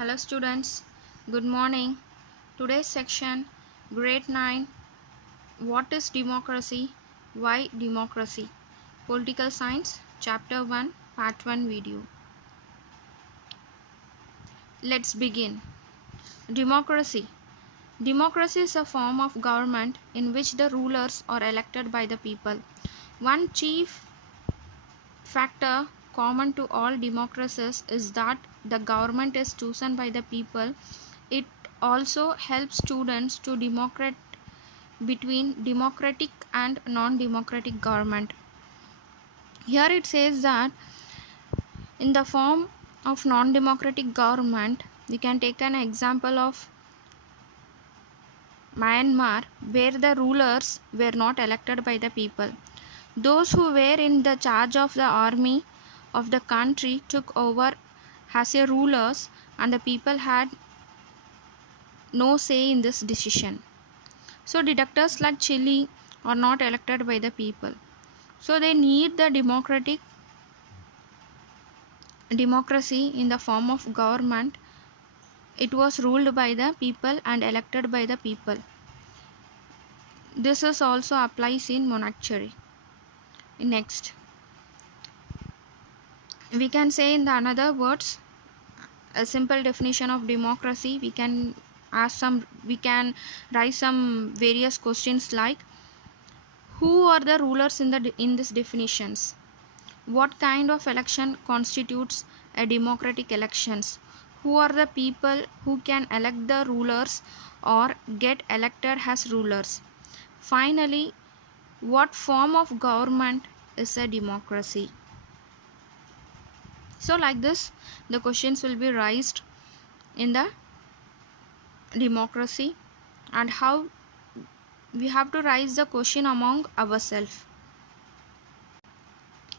Hello students, good morning. Today's section, grade 9, what is democracy, why democracy, political science, chapter 1, part 1 video. Let's begin. Democracy. Democracy is a form of government in which the rulers are elected by the people. One chief factor common to all democracies is that the government is chosen by the people. It also helps students to democrate between democratic and non-democratic government. Here it says that in the form of non-democratic government, we can take an example of Myanmar, where the rulers were not elected by the people. Those who were in the charge of the army of the country took over as a rulers, and the people had no say in this decision. So dictators like Chile are not elected by the people. So they need the democracy in the form of government. It was ruled by the people and elected by the people. This is also applies in monarchy. Next, we can say in the another words a simple definition of democracy. We can write some various questions like, who are the rulers in this definitions? What kind of election constitutes a democratic elections? Who are the people who can elect the rulers or get elected as rulers? Finally, what form of government is a democracy? So like this, the questions will be raised in the democracy, and how we have to raise the question among ourselves.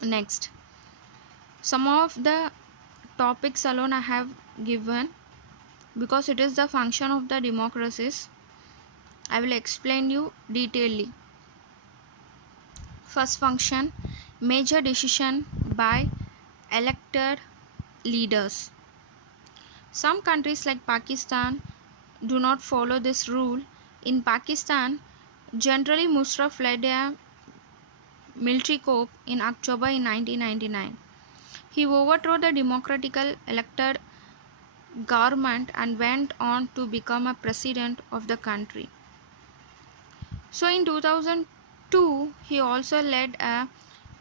Next, some of the topics alone I have given because it is the function of the democracies. I will explain you detailedly. First function, major decision by elected leaders. Some countries like Pakistan do not follow this rule. In Pakistan, General Musharraf led a military coup in October in 1999. He overthrew the democratically elected government and went on to become a president of the country. So in 2002, he also led a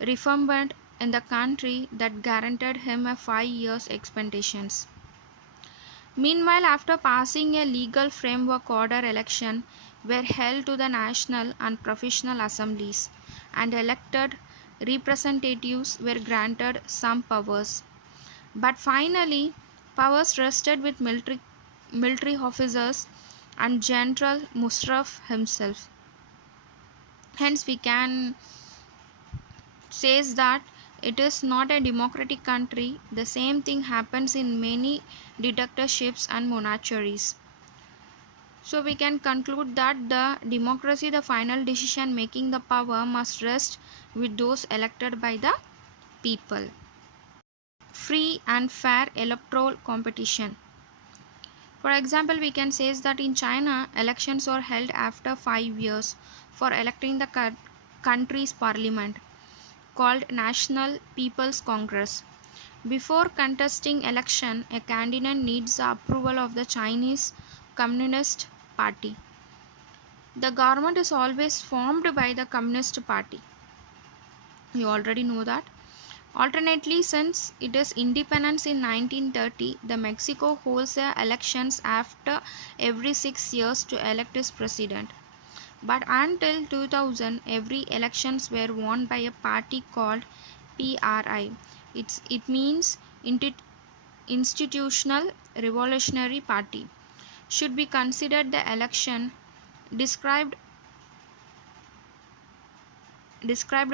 referendum in the country that guaranteed him a 5 years expansions. Meanwhile, after passing a legal framework order, election were held to the national and professional assemblies, and elected representatives were granted some powers. But finally, powers rested with military officers and General Musharraf himself. Hence, we can say that it is not a democratic country. The same thing happens in many dictatorships and monarchies. So we can conclude that the democracy, the final decision making the power must rest with those elected by the people. Free and fair electoral competition. For example, we can say that in China, elections are held after 5 years for electing the country's parliament, called National People's Congress. Before contesting election, a candidate needs the approval of the Chinese Communist Party. The government is always formed by the Communist Party. You already know that. Alternately, since it is independence in 1930, the Mexico holds elections after every 6 years to elect its president. But until 2000, every elections were won by a party called PRI. It means Institutional Revolutionary Party. Should be considered the election described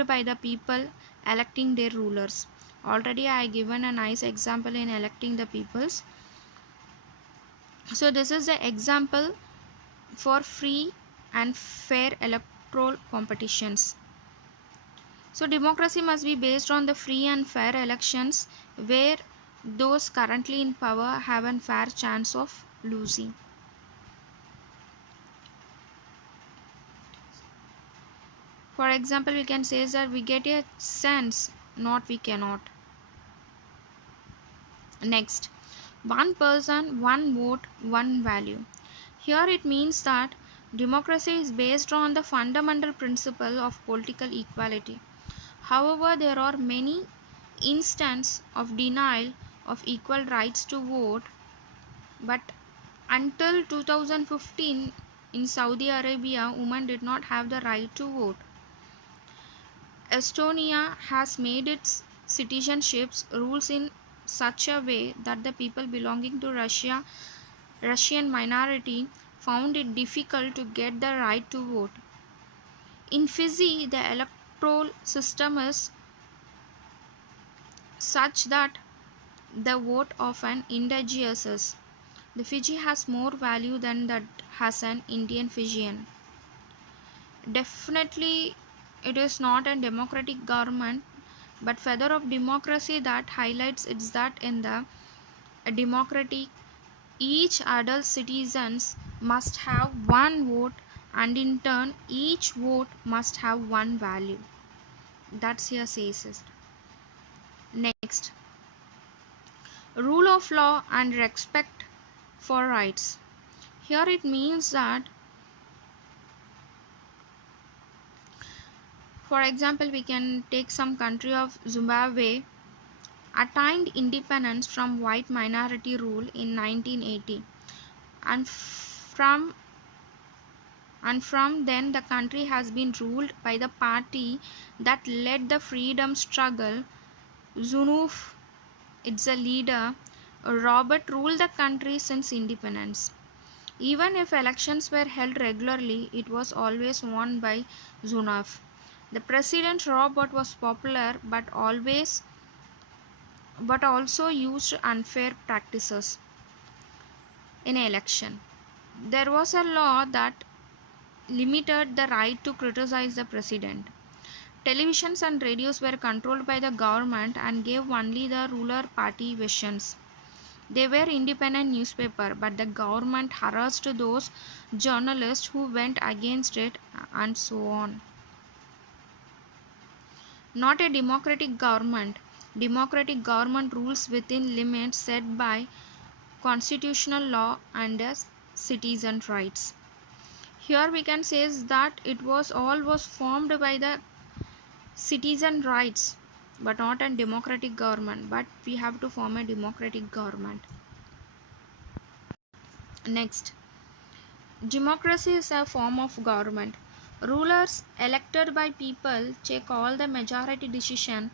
by the people electing their rulers. Already I given a nice example in electing the peoples. So this is the example for free and fair electoral competitions. So democracy must be based on the free and fair elections where those currently in power have a fair chance of losing. For example, we can say that we get a sense, not we cannot. Next, one person, one vote, one value. Here it means that democracy is based on the fundamental principle of political equality. However, there are many instances of denial of equal rights to vote, but until 2015 in Saudi Arabia, women did not have the right to vote. Estonia has made its citizenships rules in such a way that the people belonging to Russian minority found it difficult to get the right to vote. In Fiji, the electoral system is such that the vote of an indigenous is. The Fiji has more value than that has an Indian Fijian. Definitely, it is not a democratic government, but feather of democracy that highlights is that in the democratic, each adult citizens must have one vote, and in turn, each vote must have one value. That's here says it. Next, rule of law and respect for rights. Here it means that, for example, we can take some country of Zimbabwe attained independence from white minority rule in 1980, and from then the country has been ruled by the party that led the freedom struggle. ZANU, its a leader, Robert, ruled the country since independence. Even if elections were held regularly, it was always won by ZANU. The president Robert was popular but also used unfair practices in election. There was a law that limited the right to criticize the president. Televisions and radios were controlled by the government and gave only the ruler party visions. They were independent newspaper, but the government harassed those journalists who went against it, and so on. Not a democratic government. Democratic government rules within limits set by constitutional law and citizen rights. Here we can say that it was formed by the citizen rights, but not a democratic government. But we have to form a democratic government. Next, democracy is a form of government. Rulers elected by people take all the majority decision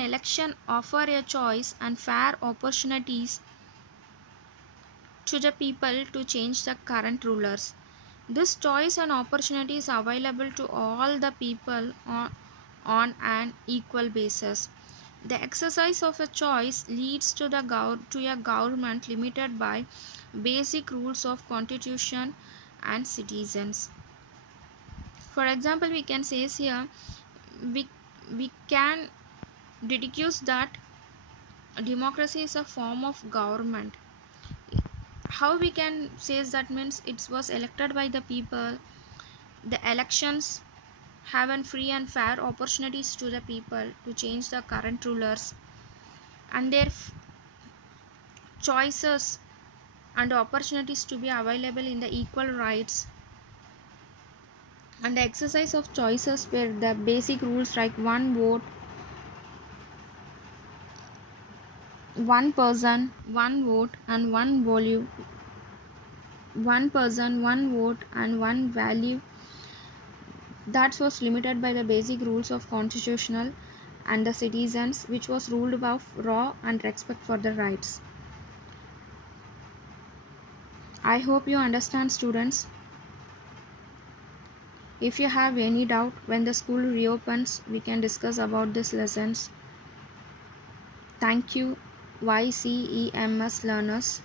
election offer a choice and fair opportunities to the people to change the current rulers. This choice and opportunity is available to all the people on an equal basis. The exercise of a choice leads to a government limited by basic rules of constitution and citizens. For example, we can say here we can deduce that democracy is a form of government. How we can say that means it was elected by the people. The elections have free and fair opportunities to the people to change the current rulers, and their choices and opportunities to be available in the equal rights, and the exercise of choices where the basic rules like one vote, one person, one vote, and one value. One person, one vote, and one value. That was limited by the basic rules of constitutional and the citizens, which was ruled by law and respect for the rights. I hope you understand, students. If you have any doubt, when the school reopens, we can discuss about these lessons. Thank you, YCEMS learners.